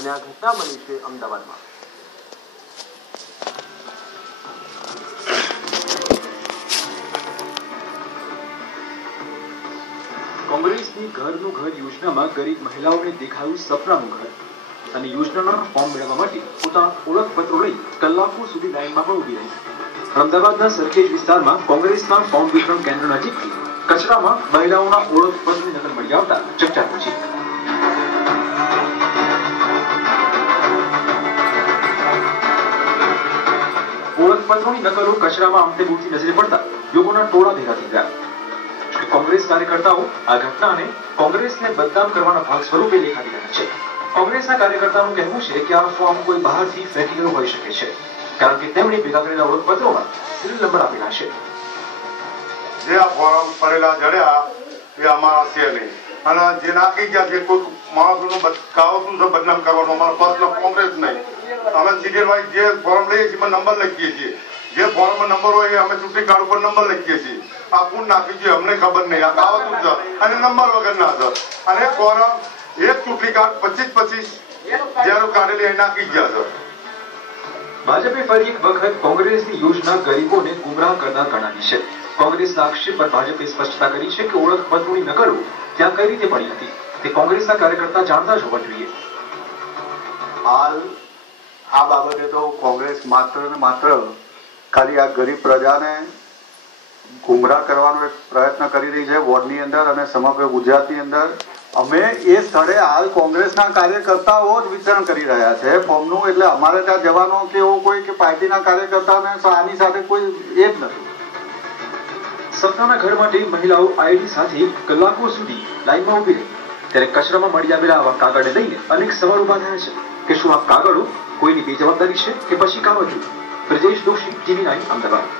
અને આ ઘટના બની છે અમદાવાદમાં। કોંગ્રેસની ઘરનું ઘર યોજનામાં ગરીબ મહિલાઓને દેખાયું સપનાનું ઘર અને યોજનાના ફોર્મ મેળવવા માટે પોતાના ઓળખપત્રો લઈ કલાકો સુધી લાઈનમાં પણ ઊભી રહી। અમદાવાદના સરખેજ વિસ્તારમાં કોંગ્રેસના ફોર્મ વિતરણ કેન્દ્ર નજીકથી કચરામાં મહિલાઓના ઓળખપત્રની નકલ મળી આવતા ચર્ચા પહોંચી। ઓળખપત્રોની નકલો કચરામાં આમતે બૂટથી નજરે પડતા લોકોના ટોળા ભેગા થઈ ગયા। કોંગ્રેસ કાર્યકર્તાઓ આ ઘટનાને કોંગ્રેસને બદનામ કરવાના ભાગ સ્વરૂપે દેખાડી રહ્યા છે। કોંગ્રેસના કાર્યકર્તાઓનું કહેવું છે કે આ ફોર્મ કોઈ બહારથી ફેંકેલું હોઈ શકે છે, કારણ કે તેમણે ભેગા કરેલા ઓળખપત્રોમાં સિરિયલ નંબર આપેલા છે। જે આ ફોર્મ પડેલા જડ્યા એ અમારા છે નહીં, અને જે નાખી ગયા છે કોઈ માણસોનું કાવતું છે બદનામ કરવાનો, અમારો પર્સનલ કોંગ્રેસ નહીં। અમે સિરિયલ વાઇઝ જે ફોર્મ લઈએ છીએ નંબર લખીએ છીએ, જે ફોર્મમાં નંબર હોય અમે ચૂંટણી કાર્ડ ઉપર નંબર લખીએ છીએ। આ કોણ નાખી છે અમને ખબર નહીં, આ કાવતું છે અને નંબર વગરના છે, અને ફોર્મ એક ચૂંટણી કાર્ડ 25 જ્યારે કાઢેલી એ નાખી ગયા છે। ભાજપે ફરી એક વખત કોંગ્રેસની યોજના ગરીબોને ગુમરાહ કરતા ગણાવી છે। કોંગ્રેસના આક્ષેપ પર ભાજપે સ્પષ્ટતા કરી છે કે ઓળખપત્રોની નકલો ત્યાં કઈ રીતે પડી હતી તે કોંગ્રેસના કાર્યકર્તા જાણતા જ હોવા જોઈએ। હાલ આ બાબતે તો કોંગ્રેસ માત્ર ને માત્ર ખાલી આ ગરીબ પ્રજાને ગુમરાહ કરવાનો એક પ્રયત્ન કરી રહી છે વોર્ડની અંદર અને સમગ્ર ગુજરાતની અંદર। અમે એ સ્થળે હાલ કોંગ્રેસના કાર્યકર્તાઓ જ વિતરણ કરી રહ્યા છે ફોર્મનું, એટલે અમારે ત્યાં જવાનો કે એવો કોઈ કે પાર્ટીના કાર્યકર્તાઓને આની સાથે કોઈ એ જ નથી। સપનાના ઘર માટે મહિલાઓ આઈડી સાથે કલાકો સુધી લાઈનમાં ઊભી રહી, ત્યારે કચરામાં મળી આવેલા આવા કાગળને લઈને અનેક સવાલ ઉભા થયા છે કે શું આ કાગળો કોઈની બેજવાબદારી છે કે પછી કાવતરું? બ્રજેશ દોશી, TV9 અમદાવાદ।